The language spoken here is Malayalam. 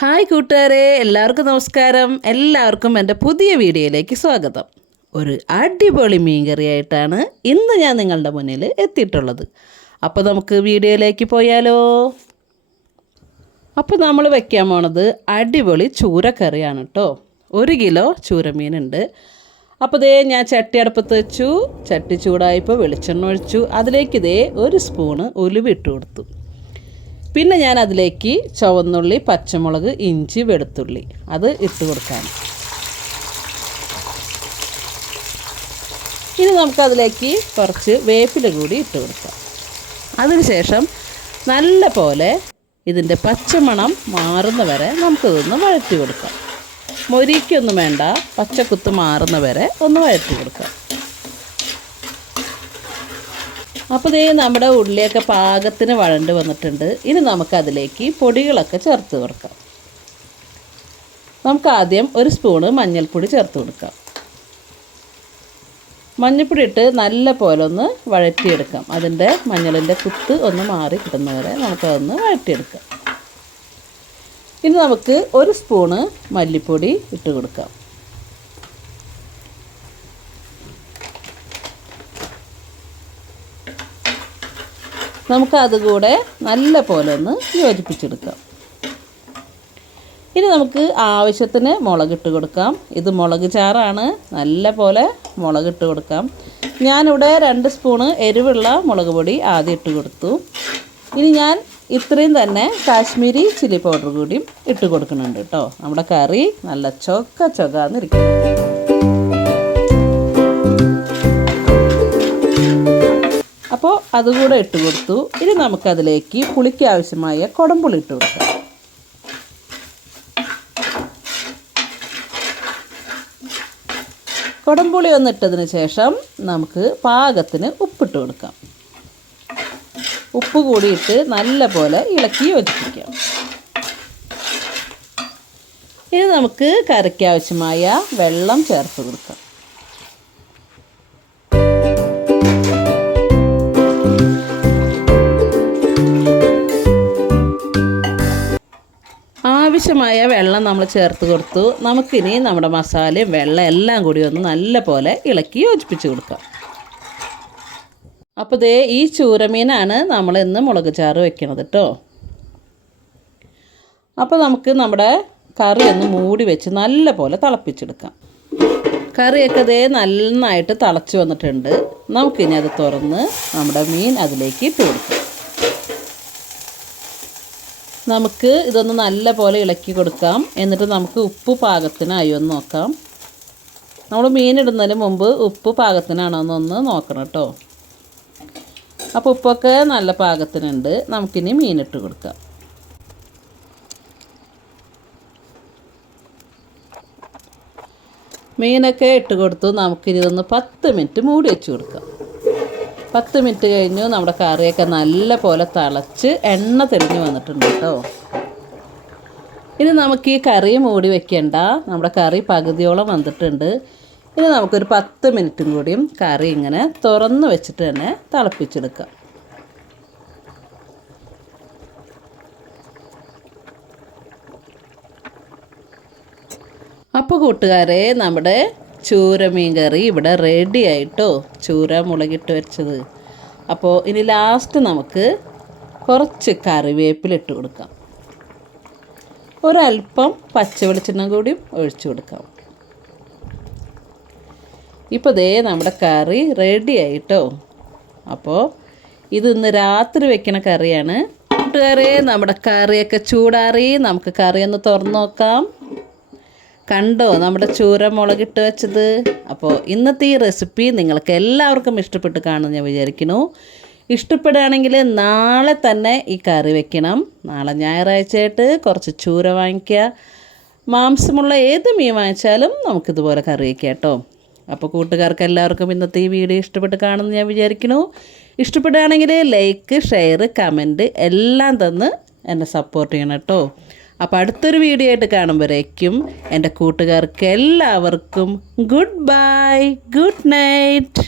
ഹായ് കൂട്ടുകാരെ എല്ലാവർക്കും നമസ്കാരം. എല്ലാവർക്കും എന്റെ പുതിയ വീഡിയോയിലേക്ക് സ്വാഗതം. ഒരു അടിപൊളി മീൻകറിയായിട്ടാണ് ഇന്ന് ഞാൻ നിങ്ങളുടെ മുന്നിൽ എത്തിയിട്ടുള്ളത്. അപ്പോൾ നമുക്ക് വീഡിയോയിലേക്ക് പോയാലോ? അപ്പോൾ നമ്മൾ വെക്കാൻ പോണത് അടിപൊളി ചൂരക്കറിയാണ് കേട്ടോ. ഒരു കിലോ ചൂരമീനുണ്ട്. അപ്പോൾ ഇതേ ഞാൻ ചട്ടി അടുപ്പത്ത് വെച്ചു. ചട്ടി ചൂടായപ്പോൾ വെളിച്ചെണ്ണ ഒഴിച്ചു. അതിലേക്ക് ഇതേ ഒരു സ്പൂണ് ഉലുവിട്ട് കൊടുത്തു. പിന്നെ ഞാൻ അതിലേക്ക് ചുവന്നുള്ളി പച്ചമുളക് ഇഞ്ചി വെളുത്തുള്ളി. അത് ഇട്ട് കൊടുക്കാൻ. ഇനി നമുക്കതിലേക്ക് കുറച്ച് വേപ്പില കൂടി ഇട്ട് കൊടുക്കാം. അതിനുശേഷം നല്ല പോലെ ഇതിന്റെ പച്ചമണം മാറുന്ന വരെ നമുക്കിതൊന്ന് വഴറ്റി കൊടുക്കാം. മൊരിക്കൊന്നും വേണ്ട പച്ചക്കുത്ത് മാറുന്ന വരെ ഒന്ന് വഴറ്റി കൊടുക്കാം. അപ്പോൾ ഇതേ നമ്മുടെ ഉള്ളിയൊക്കെ പാകത്തിന് വഴണ്ട് വന്നിട്ടുണ്ട്. ഇനി നമുക്കതിലേക്ക് പൊടികളൊക്കെ ചേർത്ത് കൊടുക്കാം. നമുക്ക് ആദ്യം ഒരു സ്പൂണ് മഞ്ഞൾപ്പൊടി ചേർത്ത് കൊടുക്കാം. മഞ്ഞൾപ്പൊടി ഇട്ട് നല്ല പോലെ ഒന്ന് വഴറ്റിയെടുക്കാം. അതിന്റെ മഞ്ഞളിന്റെ കുത്ത് ഒന്ന് മാറി കിട്ടുന്നവരെ നമുക്കതൊന്ന് വഴറ്റിയെടുക്കാം. ഇനി നമുക്ക് ഒരു സ്പൂണ് മല്ലിപ്പൊടി ഇട്ട് കൊടുക്കാം. നമുക്ക് അതുകൂടെ നല്ല പോലെ ഒന്ന് യോജിപ്പിച്ചെടുക്കാം. ഇനി നമുക്ക് ആവശ്യത്തിന് മുളകിട്ട് കൊടുക്കാം. ഇത് മുളക് ചാറാണ്. നല്ല പോലെ മുളകിട്ട് കൊടുക്കാം. ഞാനിവിടെ രണ്ട് സ്പൂണ് എരിവുള്ള മുളക് പൊടി ആദ്യം ഇട്ട് കൊടുത്തു. ഇനി ഞാൻ ഇത്രയും തന്നെ കാശ്മീരി ചില്ലി പൗഡർ കൂടിയും ഇട്ട് കൊടുക്കുന്നുണ്ട് കേട്ടോ. നമ്മുടെ കറി നല്ല ചൊക്ക ചൊകാന്നിരിക്കും അതുകൂടെ ഇട്ട് കൊടുത്തു. ഇനി നമുക്കതിലേക്ക് പുളിക്ക് ആവശ്യമായ കുടംപുളി ഇട്ട് കൊടുക്കാം. കുടംപുളി ഒന്നിട്ടതിന് ശേഷം നമുക്ക് പാകത്തിന് ഉപ്പിട്ട് കൊടുക്കാം. ഉപ്പ് കൂടിയിട്ട് നല്ല പോലെ ഇളക്കി യോജിപ്പിക്കാം. ഇനി നമുക്ക് കറിക്ക് ആവശ്യമായ വെള്ളം ചേർത്ത് കൊടുക്കാം. ആവശ്യമായ വെള്ളം നമ്മൾ ചേർത്ത് കൊടുത്തു. നമുക്കിനി നമ്മുടെ മസാലയും വെള്ളം എല്ലാം കൂടി ഒന്ന് നല്ല പോലെ ഇളക്കി യോജിപ്പിച്ച് കൊടുക്കാം. അപ്പോൾ ദേ ഈ ചൂരമീനാണ് നമ്മൾ ഇന്ന് മുളക് ചാറ് വെക്കണത് കേട്ടോ അപ്പോൾ നമുക്ക് നമ്മുടെ കറി ഒന്ന് മൂടി വെച്ച് നല്ല പോലെ തിളപ്പിച്ചെടുക്കാം. കറിയൊക്കെ ദേ നന്നായിട്ട് തിളച്ച് വന്നിട്ടുണ്ട്. നമുക്കിനി അത് തുറന്ന് നമ്മുടെ മീൻ അതിലേക്ക് ഇട്ട് കൊടുക്കാം. നമുക്ക് ഇതൊന്ന് നല്ല പോലെ ഇളക്കി കൊടുക്കാം. എന്നിട്ട് നമുക്ക് ഉപ്പ് പാകത്തിനായി ഒന്ന് നോക്കാം. നമ്മൾ മീനിടുന്നതിന് മുമ്പ് ഉപ്പ് പാകത്തിനാണോ എന്നൊന്ന് നോക്കണം കേട്ടോ. അപ്പോൾ ഉപ്പൊക്കെ നല്ല പാകത്തിനുണ്ട്. നമുക്കിനി മീനിട്ട് കൊടുക്കാം. മീനൊക്കെ ഇട്ട് കൊടുത്തു. നമുക്കിനി ഇതൊന്ന് പത്ത് മിനിറ്റ് മൂടി വെച്ച് കൊടുക്കാം. പത്ത് മിനിറ്റ് കഴിഞ്ഞു. നമ്മുടെ കറിയൊക്കെ നല്ല പോലെ തിളച്ച് എണ്ണ തെളിഞ്ഞ് വന്നിട്ടുണ്ട് കേട്ടോ. ഇനി നമുക്ക് ഈ കറി മൂടി വെക്കേണ്ട. നമ്മുടെ കറി പകുതിയോളം വന്നിട്ടുണ്ട്. ഇനി നമുക്കൊരു പത്ത് മിനിറ്റും കൂടിയും കറി ഇങ്ങനെ തുറന്ന് വെച്ചിട്ട് തന്നെ തിളപ്പിച്ചെടുക്കാം. അപ്പോൾ കൂട്ടുകാരെ നമ്മുടെ ചൂര മീൻ കറി ഇവിടെ റെഡി ആയിട്ടോ? ചൂര മുളകിട്ട് വെച്ചത്. അപ്പോൾ ഇനി ലാസ്റ്റ് നമുക്ക് കുറച്ച് കറിവേപ്പില ഇട്ട് കൊടുക്കാം. ഒരല്പം പച്ച വെളിച്ചെണ്ണ കൂടിയും ഒഴിച്ചു കൊടുക്കാം. ഇപ്പോൾ ദേ നമ്മുടെ കറി റെഡി ആയിട്ടോ? അപ്പോൾ ഇത് ഇന്ന് രാത്രി വെക്കണ കറിയാണ്. കൂട്ടുകാരെ നമ്മുടെ കറിയൊക്കെ ചൂടാറി. നമുക്ക് കറിയൊന്ന് തുറന്നു നോക്കാം. കണ്ടോ നമ്മുടെ ചൂര മുളകിട്ട് വെച്ചത്? അപ്പോൾ ഇന്നത്തെ ഈ റെസിപ്പി നിങ്ങൾക്ക് എല്ലാവർക്കും ഇഷ്ടപ്പെട്ട് കാണുമെന്ന് ഞാൻ വിചാരിക്കുന്നു. ഇഷ്ടപ്പെടുകയാണെങ്കിൽ നാളെ തന്നെ ഈ കറി വെക്കണം. നാളെ ഞായറാഴ്ചയായിട്ട് കുറച്ച് ചൂര വാങ്ങിക്കുക. മാംസമുള്ള ഏത് മീൻ വാങ്ങിച്ചാലും നമുക്കിതുപോലെ കറി വയ്ക്കാം കേട്ടോ. അപ്പോൾ കൂട്ടുകാർക്ക് എല്ലാവർക്കും ഇന്നത്തെ ഈ വീഡിയോ ഇഷ്ടപ്പെട്ട് കാണുമെന്ന് ഞാൻ വിചാരിക്കുന്നു. ഇഷ്ടപ്പെടുകയാണെങ്കിൽ ലൈക്ക് ഷെയർ കമന്റ് എല്ലാം തന്ന് എന്നെ സപ്പോർട്ട് ചെയ്യണം കേട്ടോ. അപ്പോൾ അടുത്തൊരു വീഡിയോ ആയിട്ട് കാണുമ്പോഴേക്കും എന്റെ കൂട്ടുകാർക്ക് എല്ലാവർക്കും ഗുഡ് ബൈ ഗുഡ് നൈറ്റ്